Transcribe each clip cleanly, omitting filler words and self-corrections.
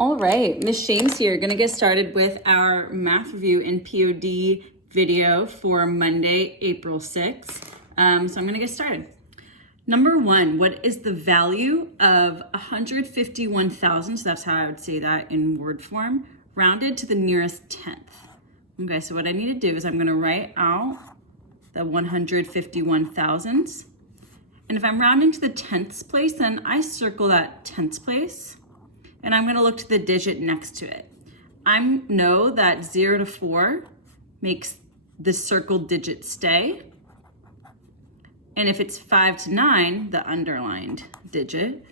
All right, Miss Shames here. Gonna get started with our math review and POD video for Monday, April 6th. So I'm gonna get started. Number one, what is the value of 151,000? So that's how I would say that in word form, rounded to the nearest tenth. Okay, so what I need to do is I'm gonna write out the 151,000s. And if I'm rounding to the tenths place, then I circle that tenths place. And I'm gonna look to the digit next to it. I know that 0 to 4 makes the circled digit stay. And if it's 5 to 9, the underlined digit,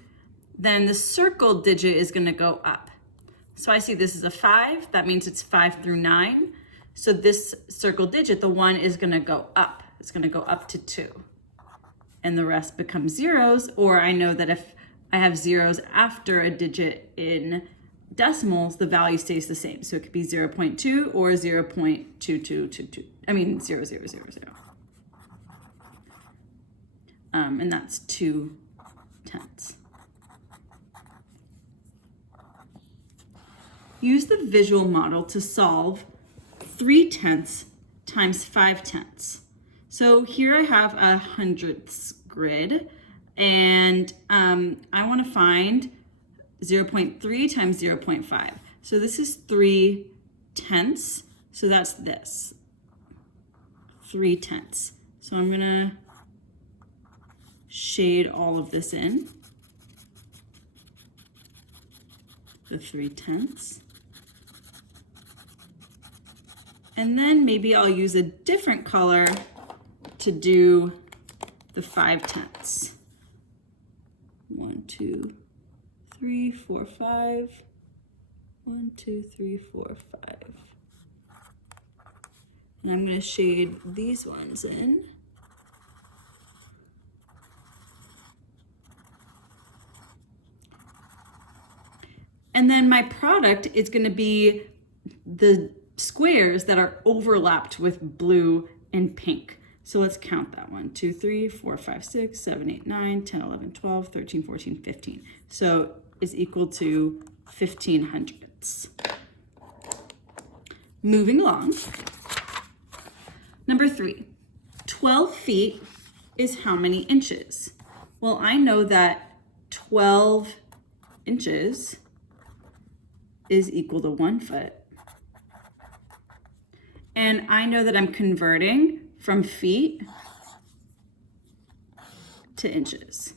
then the circled digit is gonna go up. So I see this is a 5, that means it's 5 through 9. So this circled digit, the 1 is gonna go up. It's gonna go up to 2. And the rest becomes zeros, or I know that if I have zeros after a digit in decimals, the value stays the same. So it could be 0.2 or 0.2222. I mean, 0.000. And that's 2 tenths. Use the visual model to solve 3 tenths times 5 tenths. So here I have a hundredths grid. And I want to find 0.3 times 0.5. So this is 3 tenths. So that's this, 3 tenths. So I'm going to shade all of this in, the 3 tenths. And then maybe I'll use a different color to do the 5 tenths. 1, 2, 3, 4, 5. 1, 2, 3, 4, 5. And I'm going to shade these ones in. And then my product is going to be the squares that are overlapped with blue and pink. So let's count that. 1, 2, 3, 4, 5, 6, 7, 8, 9, 10, 11, 12, 13, 14, 15. So is equal to 15 hundredths. Moving along. Number 3, 12 feet is how many inches? Well, I know that 12 inches is equal to 1 foot. And I know that I'm converting from feet to inches.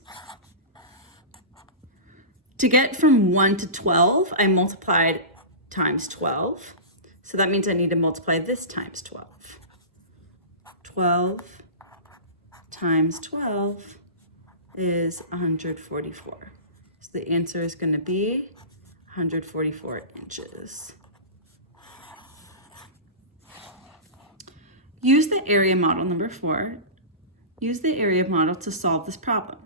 To get from 1 to 12, I multiplied times 12. So that means I need to multiply this times 12. 12 times 12 is 144. So the answer is going to be 144 inches. Use the area model, number 4. Use the area model to solve this problem.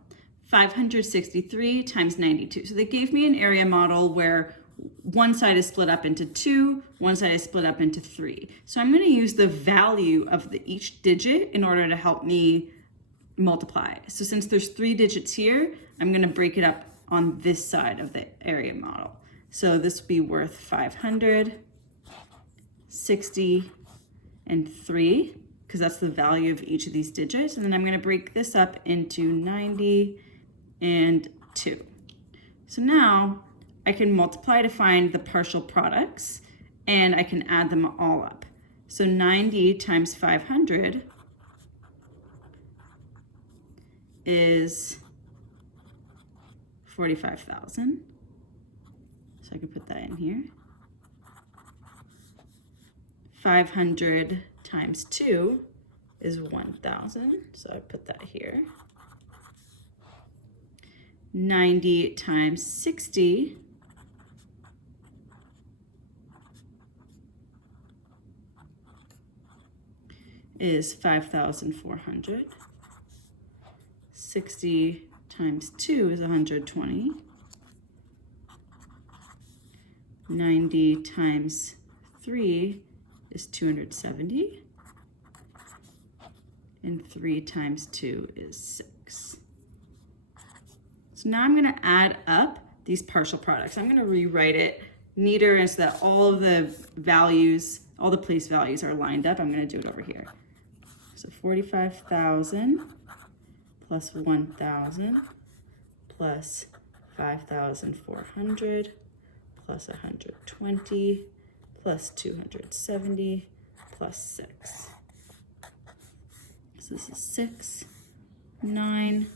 563 times 92. So they gave me an area model where one side is split up into 2, one side is split up into 3. So I'm going to use the value of each digit in order to help me multiply. So since there's 3 digits here, I'm going to break it up on this side of the area model. So this will be worth 500, 60, and 3, because that's the value of each of these digits. And then I'm going to break this up into 90 and 2. So now I can multiply to find the partial products, and I can add them all up. So 90 times 500 is 45,000. So I can put that in here. 500 times 2 is 1,000, so I put that here. 90 times 60 is 5,400. 60 times 2 is 120. 90 times 3 is 270, and 3 times 2 is 6. So now I'm going to add up these partial products. I'm going to rewrite it neater is that all of the values, all the place values are lined up. I'm going to do it over here. So 45,000 plus 1,000 plus 5,400 plus 120 plus 270 plus 6. So this is 6, 9,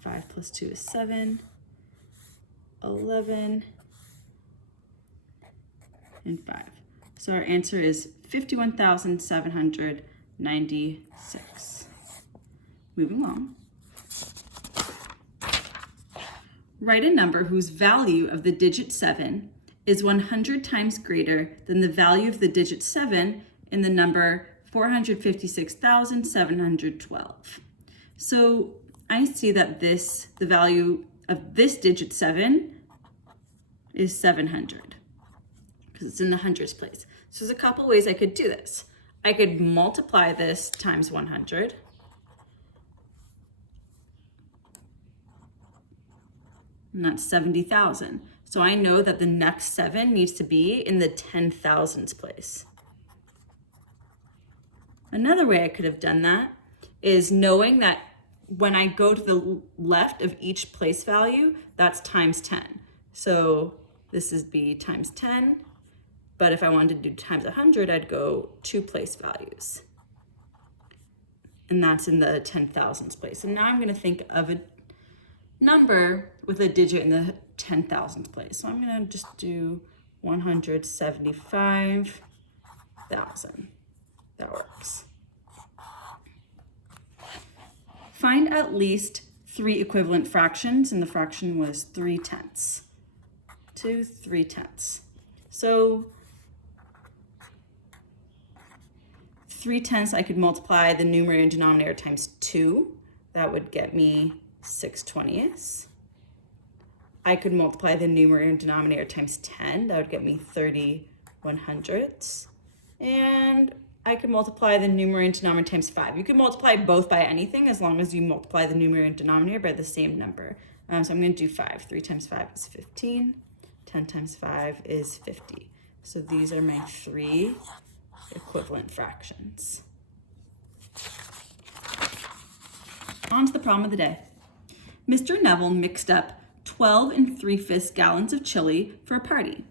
5 plus 2 is 7, 11, and 5. So our answer is 51,796. Moving along. Write a number whose value of the digit 7 is 100 times greater than the value of the digit 7 in the number 456,712. So I see that the value of this digit 7 is 700 because it's in the hundreds place. So there's a couple ways I could do this. I could multiply this times 100. And that's 70,000. So I know that the next 7 needs to be in the 10,000s place. Another way I could have done that is knowing that when I go to the left of each place value, that's times 10. So this is be times 10, but if I wanted to do times 100, I'd go 2 place values. And that's in the 10,000s place. And now I'm going to think of a number with a digit in the 10,000th place. So I'm going to just do 175,000. That works. Find at least 3 equivalent fractions, and the fraction was 3/10 to 3/10. So 3/10, I could multiply the numerator and denominator times 2. That would get me 6/20. I could multiply the numerator and denominator times 10. That would get me 30/100ths. And I could multiply the numerator and denominator times 5. You can multiply both by anything as long as you multiply the numerator and denominator by the same number. So I'm going to do 5. 3 times 5 is 15. 10 times 5 is 50. So these are my 3 equivalent fractions. On to the problem of the day. Mr. Neville mixed up 12 3/5 gallons of chili for a party.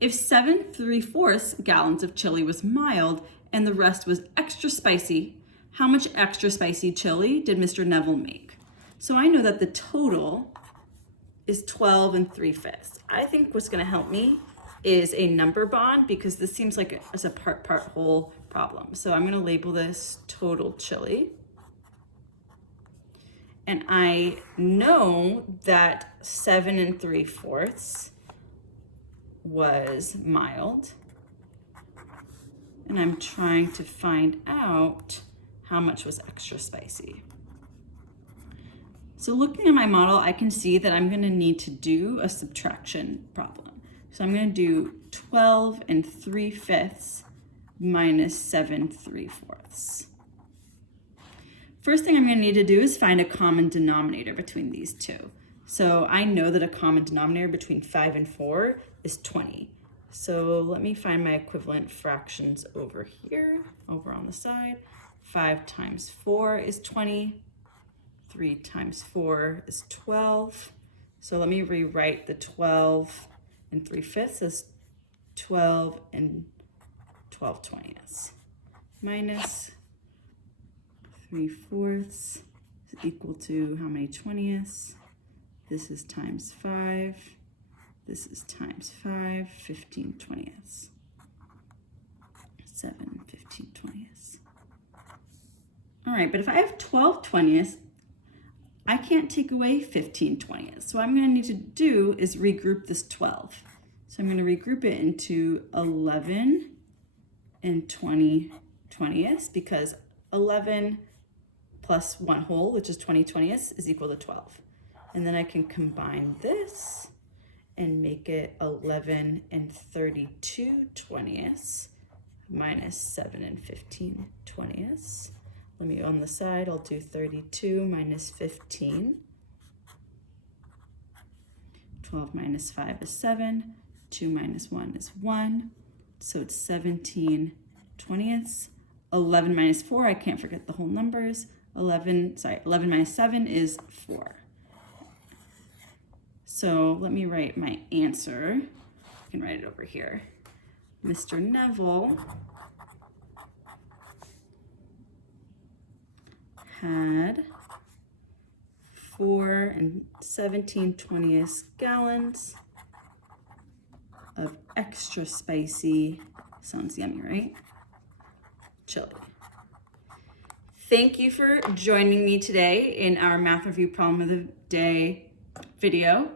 If 7 3/4 gallons of chili was mild and the rest was extra spicy, how much extra spicy chili did Mr. Neville make? So I know that the total is 12 3/5. I think what's going to help me is a number bond because this seems like it's a part whole problem. So I'm going to label this total chili. And I know that 7 3/4 was mild. And I'm trying to find out how much was extra spicy. So looking at my model, I can see that I'm going to need to do a subtraction problem. So I'm going to do 12 3/5 minus 7 3/4. First thing I'm going to need to do is find a common denominator between these two. So I know that a common denominator between 5 and 4 is 20. So let me find my equivalent fractions over here, over on the side. 5 times 4 is 20. 3 times 4 is 12. So let me rewrite the 12 3/5 as 12 12/20 minus 3/4 is equal to how many 20ths? This is times 5. This is times 5, 15/20. 7 15/20. All right, but if I have 12/20, I can't take away 15/20. So what I'm going to need to do is regroup this 12. So I'm going to regroup it into 11 20/20 because 11 plus 1 whole, which is 20/20, is equal to 12. And then I can combine this and make it 11 32/20 minus 7 15/20. Let me, on the side, I'll do 32 minus 15. 12 minus 5 is 7. 2 minus 1 is 1. So it's 17/20. 11 minus 4, I can't forget the whole numbers. 11 minus 7 is 4. So let me write my answer. I can write it over here. Mr. Neville had 4 17/20 gallons of extra spicy, sounds yummy, right? Chili. Thank you for joining me today in our math review problem of the day video.